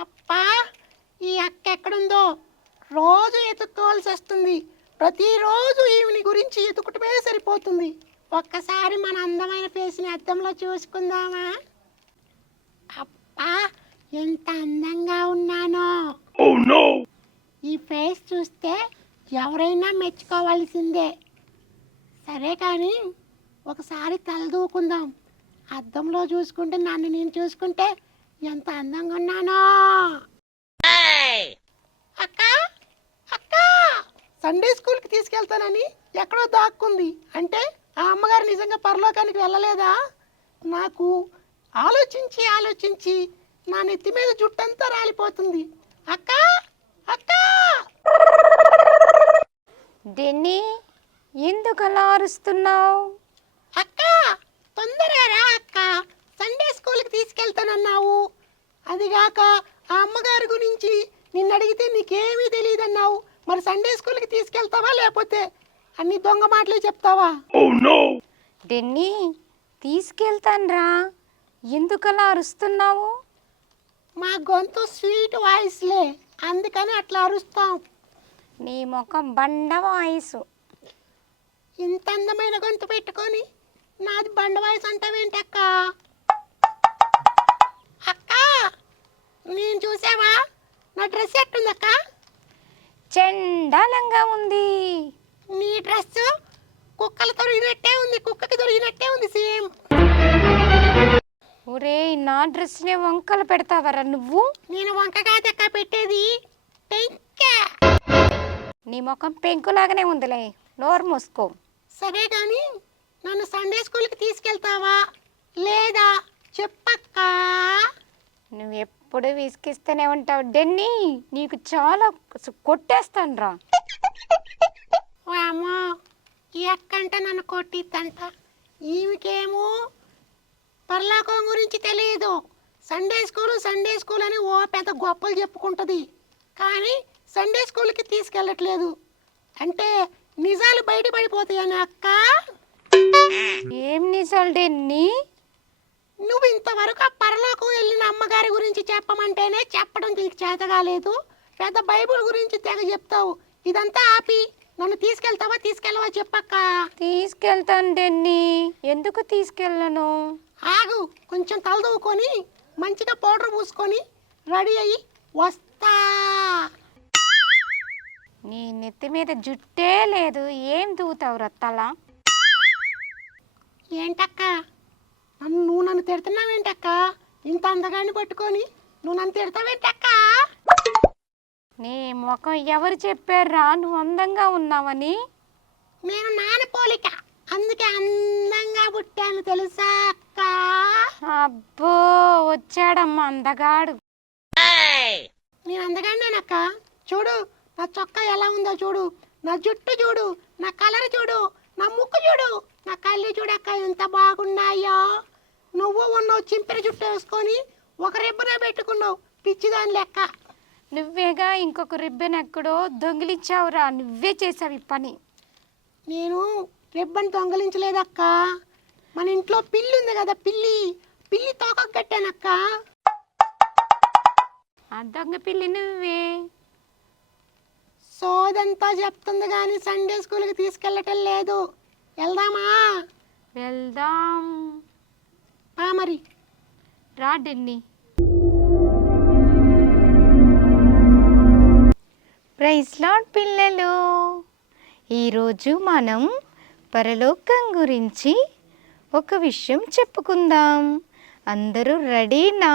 అప్పా, ఈ అక్క ఎక్కడుందో రోజు ఎత్తుక్కోవాల్సి వస్తుంది. ప్రతిరోజు ఈవిని గురించి ఎతుకుటమే సరిపోతుంది. ఒక్కసారి మన అందమైన ఫేస్ని అద్దంలో చూసుకుందామా? అప్పా, ఎంత అందంగా ఉన్నానో! ఈ ఫేస్ చూస్తే ఎవరైనా మెచ్చుకోవాల్సిందే. సరే కానీ ఒకసారి తలదూకుందాం. అద్దంలో చూసుకుంటే నన్ను నేను చూసుకుంటే ఎంత అందంగా ఉన్నానో! అక్క, అక్క, సండే స్కూల్కి తీసుకెళ్తానని ఎక్కడో దాక్కుంది. అంటే ఆ అమ్మగారు నిజంగా పరలోకానికి వెళ్ళలేదా? నాకు ఆలోచించి ఆలోచించి నా నెత్తి మీద జుట్టంతా రాలిపోతుంది. అక్క, అక్క! డెన్నీ, ఎందుకు అలా అరుస్తున్నావు? అక్క, తొందరగా రా అక్క. సండే స్కూల్కి తీసుకెళ్తానన్నావు. అదిగాక ఆ అమ్మగారి గురించి నిన్ను అడిగితే నీకేమీ తెలియదన్నావు. మరి సండే స్కూల్కి తీసుకెళ్తావా లేకపోతే అన్ని దొంగ మాటలే చెప్తావా? డెన్నీ, తీసుకెళ్తాన్రా. ఎందుకు అలా అరుస్తున్నావు? మా గొంతు స్వీట్ వాయిస్లే, అందుకని అట్లా అరుస్తాం. నీ ముఖం బండ వాయిసు. ఇంత అందమైన గొంతు పెట్టుకొని నాది బండ వాయిస్ అంటావేంటక్క? అక్క, నేను చూసావా? నా డ్రెస్ ఎట్టుందక్క? చండాలంగా ఉంది. నీ డ్రెస్ కుక్కలు తొరిగినట్టే ఉంది, కుక్కకి తొరిగినట్టే ఉంది సేమ్. ఒరే, నా డ్రెస్నే వంకలు పెడతావరా నువ్వు? నేను వంక కాదక్క పెట్టేది, టెంక. నీ ముఖం పెంకులాగానే ఉందిలే, నోరు మూసుకో. సరే కానీ నన్ను సండే స్కూల్కి తీసుకెళ్తావా లేదా చెప్పక్క? నువ్వు ఎప్పుడు విసిగిస్తూనే ఉంటావు డెన్నీ. నీకు చాలా కొట్టేస్తాను రా. అమ్మో, ఈ అక్కంట నన్ను కొట్టిద్దంట. ఈమెకేమో పర్లాకం గురించి తెలియదు. సండే స్కూల్ అని ఓ పెద్ద గొప్పలు చెప్పుకుంటుంది, కానీ సండే స్కూల్కి తీసుకెళ్ళట్లేదు. అంటే నిజాలు బయటపడిపోతాయని అక్క. ఏం నిజాలు డెన్నీ? నువ్వు ఇంతవరకు ఆ పరలోకం వెళ్ళిన అమ్మగారి గురించి చెప్పమంటేనే చెప్పడం నీకు చేత కాలేదు. పెద్ద బైబుల్ గురించి తెగ చెప్తావు. ఇదంతా ఆపి నన్ను తీసుకెళ్తావా తీసుకెళ్ళవా చెప్పక్క? తీసుకెళ్తాను డెన్నీ. ఎందుకు తీసుకెళ్ళను? ఆగు, కొంచెం తలదూకొని మంచిగా పౌడర్ పూసుకొని రెడీ అయ్యి వస్తా. నీ నెత్తి మీద జుట్టే లేదు, ఏం దూతావు రత్తల? ఏంటక్క, నువ్వు నన్ను తిడుతున్నావేంటక్క? ఇంత అందగాన్ని పట్టుకొని నువ్వు నన్ను తిడతావేంటక్క? నీ ముఖం ఎవరు చెప్పారా నువ్వు అందంగా ఉన్నావని? నేను నాన్న పోలిక, అందుకే అందంగా పుట్టాను తెలుసా అక్క? అబ్బో, వచ్చాడమ్మా అందగాడు. నేను అందగానేనక్క. చూడు నా చొక్కా ఎలా ఉందో చూడు, నా జుట్టు చూడు, నా కలర్ చూడు, నా ముక్కు చూడు, నా కళ్ళు చూడక్క ఎంత బాగున్నాయో. నువ్వు ఉన్నావు చింపిరి జుట్టు వేసుకొని ఒక రిబ్బనే పెట్టుకున్నావు, పిచ్చిదాని లెక్క. నువ్వేగా ఇంకొక రిబ్బన్ ఎక్కడో దొంగిలించావురా, నువ్వే చేసావు ఈ పని. నేను రిబ్బన్ దొంగలించలేదక్క. మన ఇంట్లో పిల్లి ఉంది కదా, పిల్లి తోకకు కట్టానక్క. ఆ దొంగ పిల్లి నువ్వే. సోదంతా చెప్తుంది కానీ సండే స్కూల్కి తీసుకెళ్ళటం లేదు. వెళ్దామా? వెళ్దాం మరి రా డెన్నీ. ప్రైజ్ లార్డ్ పిల్లలు, ఈరోజు మనం పరలోకం గురించి ఒక విషయం చెప్పుకుందాం. అందరూ రెడీనా?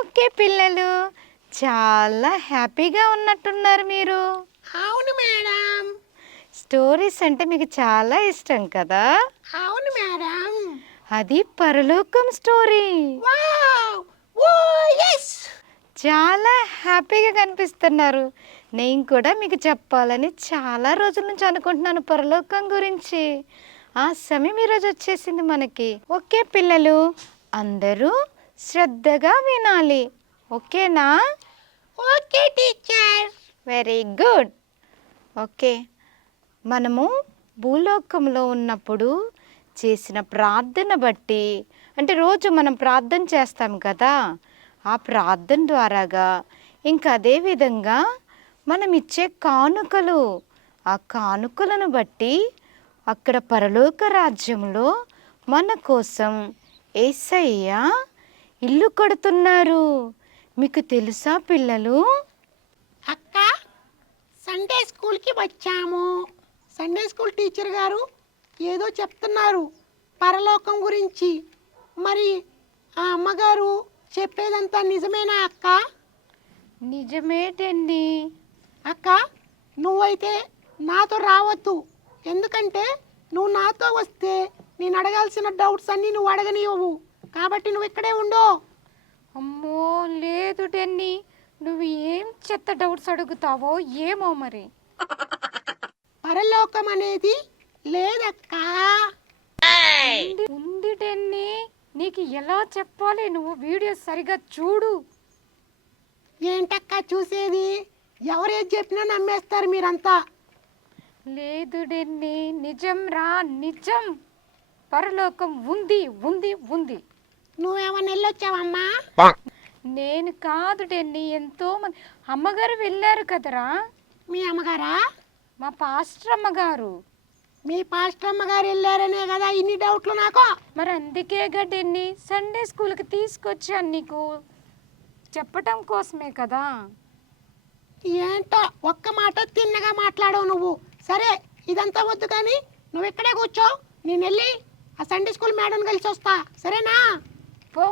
ఓకే పిల్లలు, చాలా హ్యాపీగా ఉన్నట్టున్నారు మీరు. అవును మేడం. స్టోరీస్ అంటే మీకు చాలా ఇష్టం కదా? అవును మేడం. అది పరలోకం స్టోరీ. చాలా హ్యాపీగా కనిపిస్తున్నారు. నేను కూడా మీకు చెప్పాలని చాలా రోజుల నుంచి అనుకుంటున్నాను పరలోకం గురించి. ఆ సమయం ఈరోజు వచ్చేసింది మనకి. ఓకే పిల్లలు, అందరూ శ్రద్ధగా వినాలి, ఓకేనా? Okay teacher. Very good. Okay, మనము భూలోకంలో ఉన్నప్పుడు చేసిన ప్రార్థన బట్టి, అంటే రోజు మనం ప్రార్థన చేస్తాం కదా, ఆ ప్రార్థన ద్వారాగా ఇంకా అదే విధంగా మనం ఇచ్చే కానుకలు, ఆ కానుకలను బట్టి అక్కడ పరలోక రాజ్యంలో మన కోసం యేసయ్య ఇల్లు కడుతున్నారు. మీకు తెలుసా పిల్లలు? అక్క, సండే స్కూల్కి వచ్చాము. సండే స్కూల్ టీచర్ గారు ఏదో చెప్తున్నారు పరలోకం గురించి. మరి ఆ అమ్మగారు చెప్పేదంతా నిజమేనా అక్క? నిజమేటండి. అక్క, నువ్వైతే నాతో రావద్దు. ఎందుకంటే నువ్వు నాతో వస్తే నేను అడగాల్సిన డౌట్స్ అన్నీ నువ్వు అడగనివ్వవు. కాబట్టి నువ్వు ఇక్కడే ఉండు. అమ్మో లేదు డెన్నీ, నువ్వు ఏం చెత్త డౌట్స్ అడుగుతావో ఏమో మరి. పరలోకం అనేది లేదక్కా. ఉంది డెన్నీ, నీకు ఎలా చెప్పాలి? నువ్వు వీడియో సరిగా చూడు. ఏంటక్క చూసేది? ఎవరేది చెప్పినా నమ్మేస్తారు మీరంతా. లేదు డెన్నీ, నిజం రా, నిజం. పరలోకం ఉంది ఉంది ఉంది. నువ్వేమన్నా వెళ్ళొచ్చావమ్మా? నేను కాదు డెన్నీ, ఎంతో మంది అమ్మగారు వెళ్ళారు కదరా. మీ అమ్మగారా? మా పాస్టర్ అమ్మగారు. మీ పాస్టర్ అమ్మగారు వెళ్ళారనే కదా ఇన్ని డౌట్లు నాకు. మరి అందుకే డెన్నీ సండే స్కూల్కి తీసుకొచ్చాను, నీకు చెప్పటం కోసమే కదా. ఏంటో ఒక్క మాట తిన్నగా మాట్లాడవు నువ్వు. సరే, ఇదంతా వద్దు కానీ నువ్వు ఇక్కడే కూర్చో. నేను వెళ్ళి ఆ సండే స్కూల్ మేడం కలిసి వస్తా, సరేనా? పో,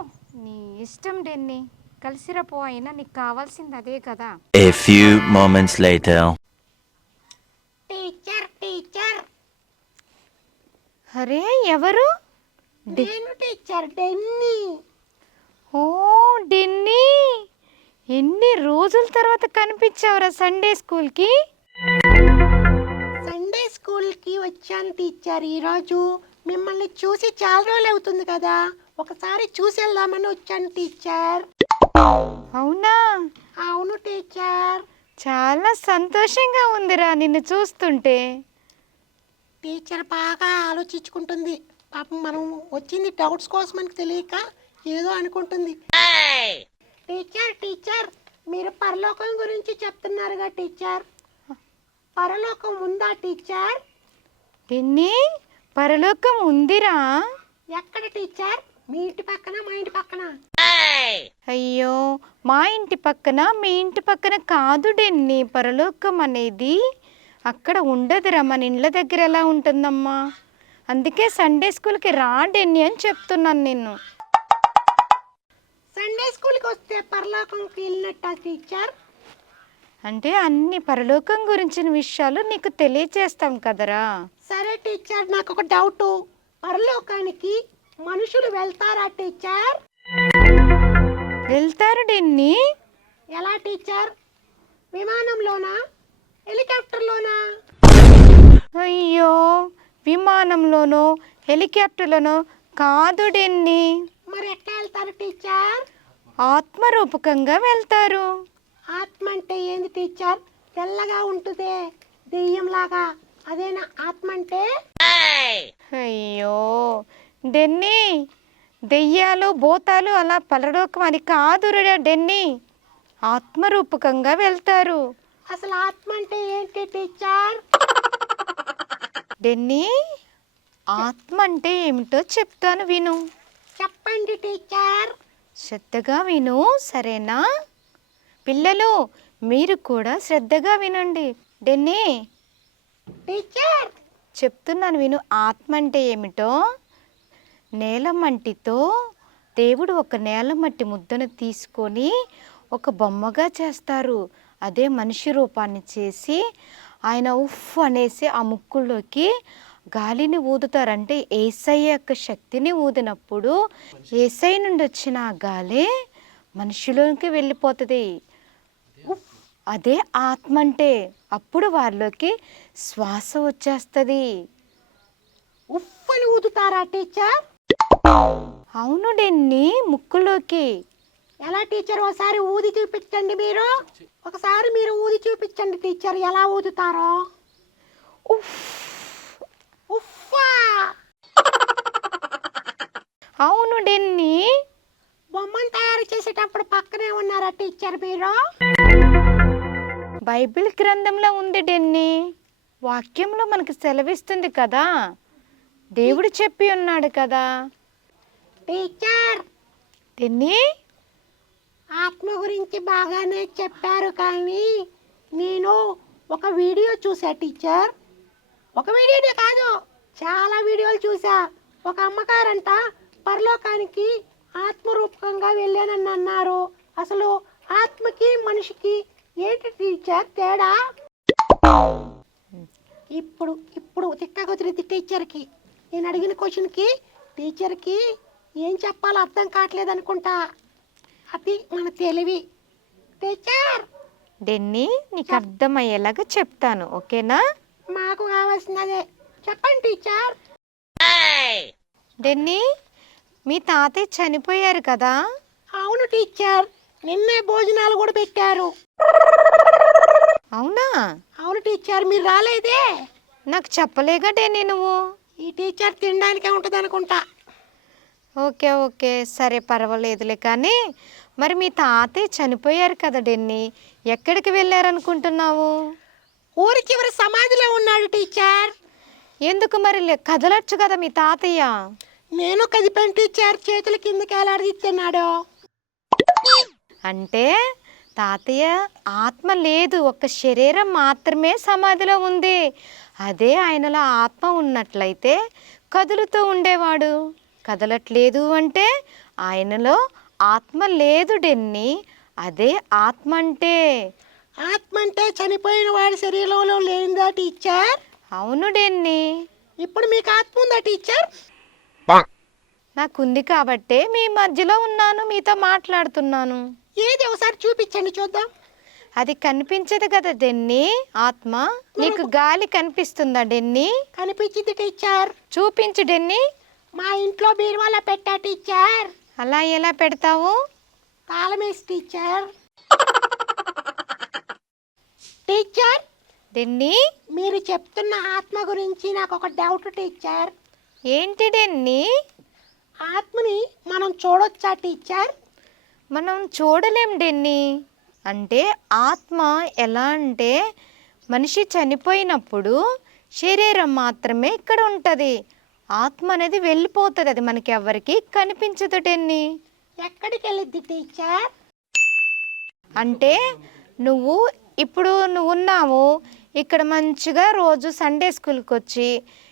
నీ ఇష్టం డెన్నీ, కలిసిరా పో. అయినా నీకు కావాల్సింది అదే కదా. A few moments later. Teacher teacher. అరే ఎవరు? నేను టీచర్ డెన్నీ. ఓ డెన్నీ, ఎన్ని రోజుల తర్వాత కనిపించావురా సండే స్కూల్కి? సండే స్కూల్కి వచ్చాను టీచర్. ఈరోజు మిమ్మల్ని చూసి చాలా రోజులు అవుతుంది కదా, ఒకసారి చూసి వెళ్దామని వచ్చాను టీచర్. అవునా? అవును టీచర్. చాలా సంతోషంగా ఉందిరా నిన్ను చూస్తుంటే. టీచర్ బాగా ఆలోచించుకుంటుంది. పాపం మనం వచ్చింది డౌట్స్ కోసం అని తెలియక ఏదో అనుకుంటుంది. టీచర్ టీచర్, మీరు పరలోకం గురించి చెప్తున్నారుగా టీచర్, పరలోకం ఉందా టీచర్? డెన్నీ, పరలోకం ఉందిరా. ఎక్కడ టీచర్? మీ ఇంటి పక్కన, మా ఇంటి పక్కన? అయ్యో, మా ఇంటి పక్కన మీ ఇంటి పక్కన కాదు డెన్నీ. పరలోకం అనేది అక్కడ ఉండదురా, మన ఇండ్ల దగ్గర ఎలా ఉంటుందమ్మా. అందుకే సండే స్కూల్కి రా డెన్నీ అని చెప్తున్నాను నిన్ను. సండే స్కూల్కి వస్తే పరలోకంకి వెళ్ళినట్ట టీచర్? అంటే అన్ని పరలోకం గురించిన విషయాలు నీకు తెలియచేస్తాం కదరా. సరే టీచర్, నాకు ఒక డౌట్. పరలోకానికి మనుషులు వెళ్తారా టీచర్? వెళ్తారు డెన్నీ. ఎలా టీచర్? విమానంలోనా, హెలికాప్టర్లోనా? అయ్యో, విమానంలోనో హెలికాప్టర్లోనో కాదు డెన్నీ, మరి ఎట్లా వెళ్తారు టీచర్? ఆత్మరూపకంగా వెళ్తారు. ఆత్మ అంటే ఏంది టీచర్? తెల్లగా ఉంటుందే దెయ్యంలాగా, అదేనా ఆత్మ అంటే? అయ్యో డెన్నీ, దెయ్యాలు భూతాలు అలా పరలోకం అది కాదురా డెన్నీ, ఆత్మరూపకంగా వెళ్తారు. అసలు ఆత్మ అంటే ఏంటి టీచర్? డెన్నీ, ఆత్మ అంటే ఏమిటో చెప్తాను విను. చెప్పండి టీచర్. శ్రద్ధగా విను, సరేనా? పిల్లలు మీరు కూడా శ్రద్ధగా వినండి. డెన్నీ టీచర్ చెప్తున్నాను విను. ఆత్మ అంటే ఏమిటో, నేలమట్టితో దేవుడు ఒక నేలమట్టి ముద్దను తీసుకొని ఒక బొమ్మగా చేస్తారు. అదే మనిషి రూపాన్ని చేసి ఆయన ఉఫ్ అనేసి ఆ ముక్కుల్లోకి గాలిని ఊదుతారంటే యేసయ్య యొక్క శక్తిని ఊదినప్పుడు యేసయ్య నుండి వచ్చిన ఆ గాలి మనిషిలోకి వెళ్ళిపోతుంది. అదే ఆత్మ అంటే. అప్పుడు వారిలోకి శ్వాస వచ్చేస్తుంది. ఉఫ్ అని ఊదుతారా టీచర్? అవును డెన్నీ, ముక్కులోకి. ఎలా టీచర్? ఒకసారి ఊది చూపించండి మీరు. ఒకసారి మీరు ఊది చూపించండి టీచర్, ఎలా ఊదుతారో. ఉఫ్. ఉఫ్ఫా. అవును డెన్నీ. బొమ్మను తయారు చేసే రాసేటప్పుడు పక్కనే ఉన్నారా టీచర్ మీరు? బైబిల్ గ్రంథంలో ఉంది డెన్నీ, వాక్యంలో మనకు సెలవిస్తుంది కదా, దేవుడు చెప్పి ఉన్నాడు కదా. టీచర్, డెన్నీ, ఆత్మ గురించి బాగానే చెప్పారు, కానీ నేను ఒక వీడియో చూసా టీచర్. ఒక వీడియోనే కాదు, చాలా వీడియోలు చూసా. ఒక అమ్మగారంట పరలోకానికి ఆత్మరూపకంగా వెళ్ళానని అన్నారు. అసలు ఆత్మకి మనిషికి ఏంటి టీచర్ తేడా? ఇప్పుడు ఇప్పుడు తిక్క కుదిరింది టీచర్కి. నేను అడిగిన క్వశ్చన్కి టీచర్కి ఏం చెప్పాలో అర్థం కావట్లేదు అనుకుంటా. అది మన తెలివి. టీచర్, డెన్నీ, నీకు అర్థమయ్యేలాగా చెప్తాను, ఓకేనా? మాకు కావాల్సినదే చెప్పండి టీచర్. డెన్నీ, మీ తాతయ్య చనిపోయారు కదా. అవును టీచర్, నిన్నే భోజనాలు కూడా పెట్టారు. అవునా? అవును టీచర్, మీరు రాలేదే. నాకు చెప్పలేగా డెన్నీ నువ్వు. ఈ టీచర్ తినడానికే ఉంటుంది అనుకుంటా. ఓకే ఓకే, సరే పర్వాలేదులే. కానీ మరి మీ తాతయ్య చనిపోయారు కదా డెన్నీ, ఎక్కడికి వెళ్ళారనుకుంటున్నావు? ఊరి చివరి సమాధిలో ఉన్నాడు టీచర్. ఎందుకు మరి కదలొచ్చు కదా మీ తాతయ్య. నేను కదిపాను టీచర్, చేతుల కిందకి ఎలాడిస్తున్నాడు. అంటే తాతయ్య ఆత్మ లేదు, ఒక శరీరం మాత్రమే సమాధిలో ఉంది. అదే ఆయనలో ఆత్మ ఉన్నట్లయితే కదులుతూ ఉండేవాడు. కదలట్లేదు అంటే ఆయనలో ఆత్మ లేదు డెన్నీ. అదే ఆత్మ అంటే. ఆత్మ అంటే చనిపోయిన వాడి శరీరంలో లేనిదా టీచర్? అవును డెన్నీ. ఇప్పుడు మీకు ఆత్మ ఉందా టీచర్? నాకుంది కాబట్టే మీ మధ్యలో ఉన్నాను, మీతో మాట్లాడుతున్నాను. ఏది ఒకసారి చూపించండి చూద్దాం. అది కనిపించదు కదా డెన్నీ ఆత్మ. నీకు గాలి కనిపిస్తుందా డెన్నీ? కనిపించింది టీచర్. చూపించు డెన్నీ. మా ఇంట్లో బీరువాలో పెట్టా టీచర్. అలా ఎలా పెడతావు? తాళమేసి టీచర్. టీచర్, డెన్నీ, మీరు చెప్తున్న ఆత్మ గురించి నాకు ఒక డౌట్ టీచర్. ఏంటి డెన్నీ? ఆత్మని మనం చూడొచ్చా టీచర్? మనం చూడలేం డెన్నీ. అంటే ఆత్మ ఎలా అంటే మనిషి చనిపోయినప్పుడు శరీరం మాత్రమే ఇక్కడ ఉంటుంది, ఆత్మ అనేది వెళ్ళిపోతుంది. అది మనకి ఎవరికి కనిపించదు డెన్నీ. ఎక్కడికి వెళ్ళిద్ది టీచర్? అంటే ఇప్పుడు నువ్వు ఉన్నావు ఇక్కడ, మంచిగా రోజు సండే స్కూల్కి వచ్చి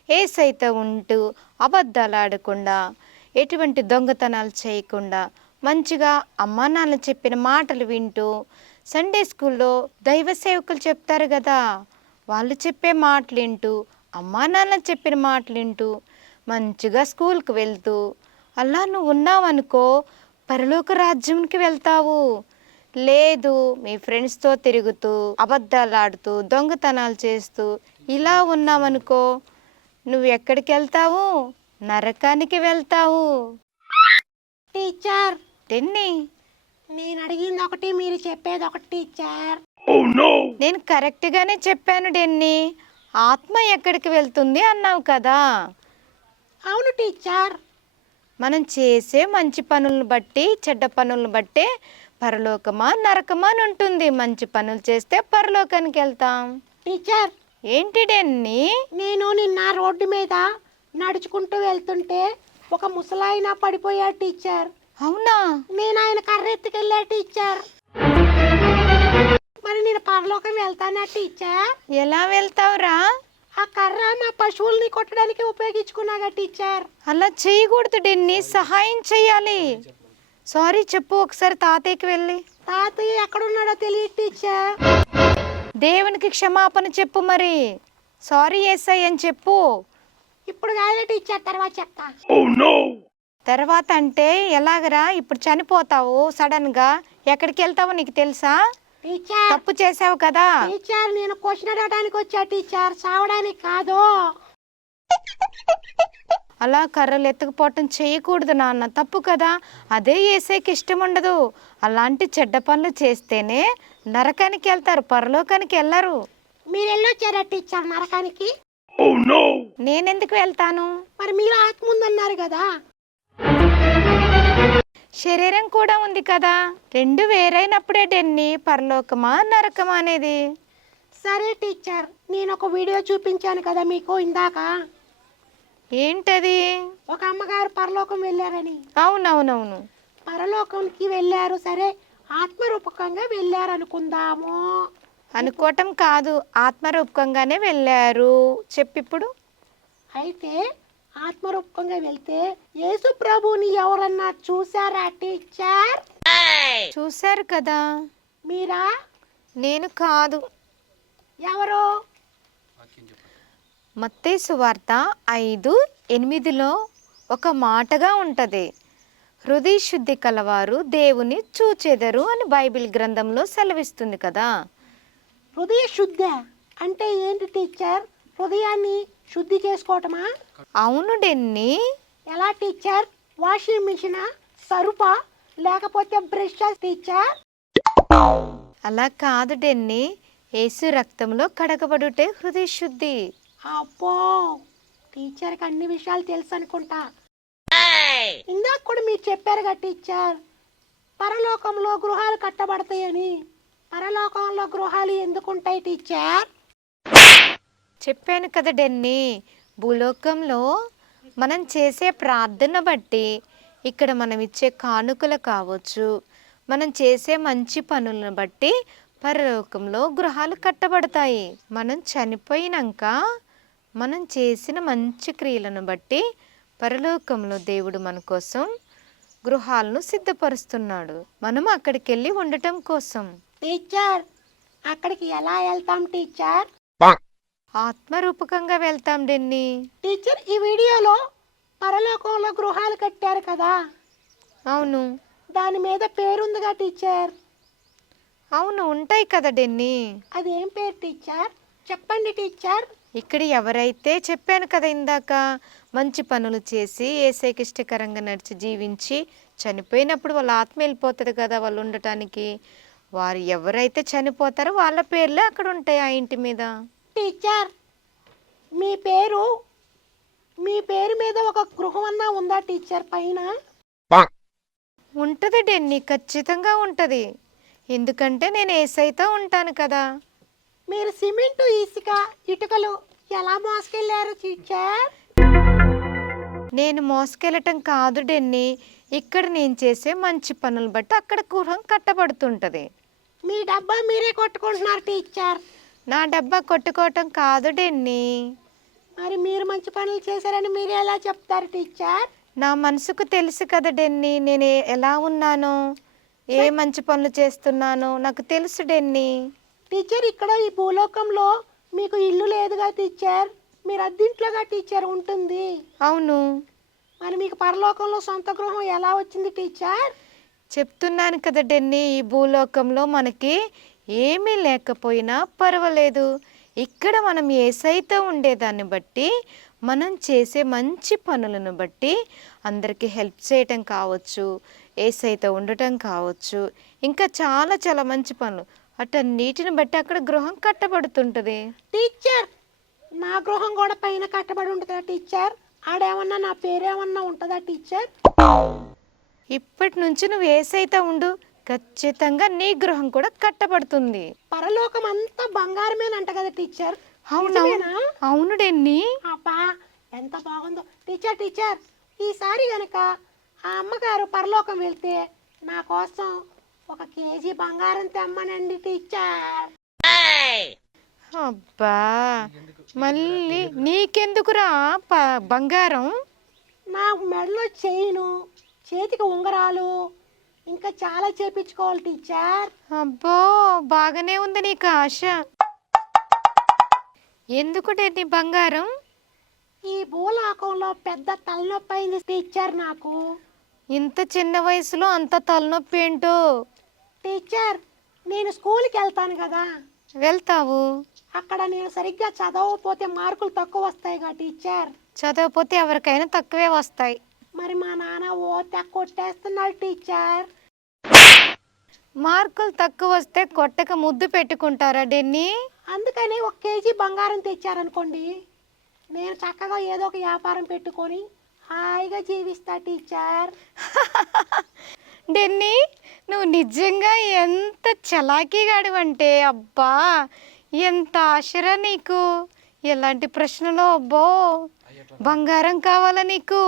ఏసైతే ఉంటూ అబద్ధాలు ఆడకుండా ఎటువంటి దొంగతనాలు చేయకుండా మంచిగా అమ్మా నాన్న చెప్పిన మాటలు వింటూ, సండే స్కూల్లో దైవ సేవకులు చెప్తారు కదా, వాళ్ళు చెప్పే మాటలు వింటూ, అమ్మా నాన్న చెప్పిన మాటలు వింటూ మంచిగా స్కూల్కి వెళ్తూ అలా నువ్వు ఉన్నావనుకో పరలోక రాజ్యంకి వెళ్తావు. లేదు మీ ఫ్రెండ్స్తో తిరుగుతూ అబద్ధాలు ఆడుతూ దొంగతనాలు చేస్తూ ఇలా ఉన్నావనుకో నువ్వు ఎక్కడికి వెళ్తావు? నరకానికి వెళ్తావు. టీచర్, డెన్నీ, నేను అడిగింది ఒకటి, మీరు చెప్పేది ఒకటి టీచర్. నేను కరెక్ట్గానే చెప్పాను డెన్నీ. ఆత్మ ఎక్కడికి వెళ్తుంది అన్నావు కదా. అవును టీచర్. మనం చేసే మంచి పనులను బట్టి చెడ్డ పనులను బట్టి పరలోకమా నరకమా అని ఉంటుంది. మంచి పనులు చేస్తే పరలోకానికి వెళ్తాం. టీచర్, ఏంటి డెన్నీ? నేను నిన్న రోడ్డు మీద నడుచుకుంటూ వెళ్తుంటే ఒక ముసలాయన పడిపోయాడు టీచర్. అవునా? నేను ఆయన కర్ర ఎత్తుకెళ్ళా టీచర్. మరి నేను పరలోకం వెళ్తానా టీచర్? ఎలా వెళ్తావురా? ఆ కర్ర మా పశువుల్ని కొట్టడానికి ఉపయోగించుకున్నాగా టీచర్. అలా చేయకూడదు డెన్నీ, సహాయం చేయాలి. సారీ చెప్పు ఒకసారి తాతయ్యకి వెళ్ళి. తాతయ్య ఎక్కడున్నాడో తెలియదు టీచర్. దేవునికి క్షమాపణ చెప్పు, మరి సారీ ఎస్ఐ అని చెప్పు. ఇప్పుడు కాదు టీచర్, తర్వాత చెప్తా. తర్వాత అంటే ఎలాగరా? ఇప్పుడు చనిపోతావు సడన్ గా, ఎక్కడికి వెళ్తావో నీకు తెలుసా? టీచర్, తప్పు చేసావు కదా. టీచర్ నేను క్వశ్చన్ అడగడానికి వచ్చా టీచర్, సావడానికి కాదు. అలా కర్రలు ఎత్తుకుపోవటం చేయకూడదు నాన్న, తప్పు కదా. అదే యేసయ్యకి ఇష్టం ఉండదు. అలాంటి చెడ్డ పనులు చేస్తేనే నరకానికి వెళ్తారు, పరలోకానికి వెళ్ళరు. మీరు వెళ్ళొచ్చారా టీచర్ నరకానికి? నేనెందుకు వెళ్తాను? మరి మీరు ఆత్మ ఉందన్నారు కదా. శరీరం కూడా ఉంది కదా, రెండు వేరైనప్పుడే డెన్ని పరలోకమా నరకమా అనేది. సరే టీచర్, నేను ఒక వీడియో చూపించాను కదా మీకు ఇందాక, ఏంటది? ఒక అమ్మగారు పరలోకం వెళ్ళారని. అవునవునవును. పరలోకంకి వెళ్ళారు, సరే ఆత్మరూపకంగా వెళ్ళారు అనుకుందాము. అనుకోవటం కాదు, ఆత్మరూపకంగానే వెళ్ళారు. చెప్పిప్పుడు. అయితే ఆత్మరూపకంగా వెళ్తే యేసు ప్రభుని ఎవరన్నా చూసారా టీచర్? చూశారు కదా. మీరా? నేను కాదు. ఎవరు? మత్తయి సువార్త 5:8లో ఒక మాటగా ఉంటుంది, హృదయ శుద్ధి కలవారు దేవుని చూచెదరు అని బైబిల్ గ్రంథంలో సెలవిస్తుంది కదా. హృదయ శుద్ధి అంటే ఏంటి టీచర్? హృదయాన్ని శుద్ధి చేసుకోవటమా? అవును డెన్ని. ఎలా టీచర్? వాషింగ్ మిషనా, సరుపా, లేకపోతే బ్రష్ టీచర్? అలా కాదు డెన్ని, యేసు రక్తంలో కడగబడుటే హృదయ శుద్ధి. అబ్బో, టీచర్కి అన్ని విషయాలు తెలుసు అనుకుంటా. ఇందాక కూడా మీరు చెప్పారుగా టీచర్, పరలోకంలో గృహాలు కట్టబడతాయని. పరలోకంలో గృహాలు ఎందుకుంటాయి టీచర్? చెప్పాను కదా డెన్ని, భూలోకంలో మనం చేసే ప్రార్థన బట్టి, ఇక్కడ మనం ఇచ్చే కానుకలు కావచ్చు, మనం చేసే మంచి పనులను బట్టి పరలోకంలో గృహాలు కట్టబడతాయి. మనం చనిపోయినాక మనం చేసిన మంచి క్రియలను బట్టి పరలోకంలో దేవుడు మన కోసం గృహాలను సిద్ధపరుస్తున్నాడు, మనం అక్కడికి వెళ్ళి ఉండటం కోసం. టీచర్, అక్కడికి ఎలా వెళ్తాం టీచర్? ఆత్మరూపకంగా వెళ్తాం డెన్ని. టీచర్, ఈ వీడియోలో పరలోకంలో గృహాలు కట్టారు కదా, అవును. దాని మీద పేరుందిగా టీచర్? అవును, ఉంటాయి కదా డెన్ని. అదేం పేరు టీచర్? చెప్పండి టీచర్. ఇక్కడ ఎవరైతే చెప్పాను కదా ఇందాక, మంచి పనులు చేసి యేసయ్యకి ఇష్టకరంగా నడిచి జీవించి చనిపోయినప్పుడు వాళ్ళ ఆత్మ వెళ్ళిపోతుంది కదా వాళ్ళు ఉండటానికి, వారు ఎవరైతే చనిపోతారో వాళ్ళ పేర్లే అక్కడ ఉంటాయి ఆ ఇంటి మీద. టీచర్, మీ పేరు మీద ఒక గృహం అన్నా ఉందా టీచర్ పైన? ఉంటుంది డెన్ని, ఖచ్చితంగా ఉంటుంది. ఎందుకంటే నేను యేసయ్యతో ఉంటాను కదా. మీరు సిమెంటు, ఇసుక, ఇటుకలు ఎలా మోసుకెళ్ళారు టీచర్? నేను మోసుకెళ్ళటం కాదు డెన్ని, ఇక్కడ నేను చేసే మంచి పనులు బట్టి అక్కడ గృహం కట్టబడుతుంటుంది. మీ డబ్బా మీరే కొట్టుకుంటున్నారు టీచర్. నా డబ్బా కొట్టుకోవటం కాదు డెన్ని. మరి మీరు మంచి పనులు చేశారని మీరు ఎలా చెప్తారు టీచర్? నా మనసుకు తెలుసు కదా డెన్ని, నేను ఎలా ఉన్నానో, ఏ మంచి పనులు చేస్తున్నానో నాకు తెలుసు డెన్ని. టీచర్, ఇక్కడ ఈ భూలోకంలో మీకు ఇల్లు లేదుగా టీచర్, మీరు అద్దింట్లోగా టీచర్ ఉంటుంది. అవును. మరి మీకు పరలోకంలో సొంత గృహం ఎలా వచ్చింది టీచర్? చెప్తున్నాను కదా డెన్ని, ఈ భూలోకంలో మనకి ఏమీ లేకపోయినా పర్వాలేదు, ఇక్కడ మనం యేసయ్యతో ఉండేదాన్ని బట్టి, మనం చేసే మంచి పనులను బట్టి, అందరికీ హెల్ప్ చేయటం కావచ్చు, యేసయ్యతో ఉండటం కావచ్చు, ఇంకా చాలా చాలా మంచి పనులు, అటన్నిటిని బట్టి అక్కడ గృహం కట్టబడుతుంటుంది. టీచర్, నా గృహం కూడా పైన కట్టబడి ఉంటుందా టీచర్? ఆడేమన్నా నా పేరేమన్నా ఉంటుందా టీచర్? ఇప్పటి నుంచి నువ్వు యేసయ్యతో ఉండు, ఖచ్చితంగా నీ గృహం కూడా కట్టబడుతుంది. పరలోకం అంతా బంగారమేనంట కదా టీచర్? అవును. అవును డెన్ని. అబ్బా, ఎంత బాగుందో టీచర్. ఈసారి గనక ఆ అమ్మగారు పరలోకం వెళ్తే నా కోసం 1 కేజీ బంగారం తెమ్మనండి టీచర్. అబ్బా, మళ్ళీ నీకెందుకురా బంగారం? నా మెడలో చైను, చేతికి ఉంగరాలు, ఇంకా చాలా చేపించుకోవాలి టీచర్. అబ్బో, బాగానే ఉంది నీకు ఆశ. ఎందుకు నీ బంగారం? ఈ భూలోకంలో పెద్ద తలనొప్పి అయింది టీచర్ నాకు. ఇంత చిన్న వయసులో అంత తలనొప్పి ఏంటో? టీచర్, నేను స్కూల్కి వెళ్తాను కదా. వెళ్తావు. అక్కడ నేను సరిగ్గా చదవకపోతే మార్కులు తక్కువ వస్తాయిగా టీచర్. చదవకపోతే ఎవరికైనా తక్కువే వస్తాయి. మరి మా నాన్న తెగ కొట్టేస్తున్నాడు టీచర్. మార్కులు తక్కువ వస్తే కొట్టక ముద్దు పెట్టుకుంటారా డెన్నీ? అందుకని 1 కేజీ బంగారం తెచ్చారనుకోండి, నేను చక్కగా ఏదో ఒక వ్యాపారం పెట్టుకొని హాయిగా జీవిస్తా టీచర్. డెన్నీ నువ్వు నిజంగా ఎంత చలాకీగాడు అంటే అబ్బా ఎంత ఆశరా నీకు. ఎలాంటి ప్రశ్నలో అబ్బో బంగారం కావాలా నీకు?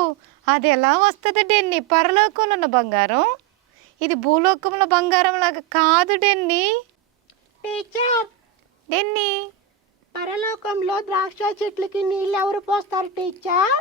అది ఎలా వస్తుంది డెన్నీ? పరలోకంలో ఉన్న బంగారం ఇది భూలోకంలో బంగారం లాగా కాదు డెన్నీ. టీచర్, డెన్నీ పరలోకంలో ద్రాక్ష చెట్లకి నీళ్ళు ఎవరు పోస్తారు టీచర్?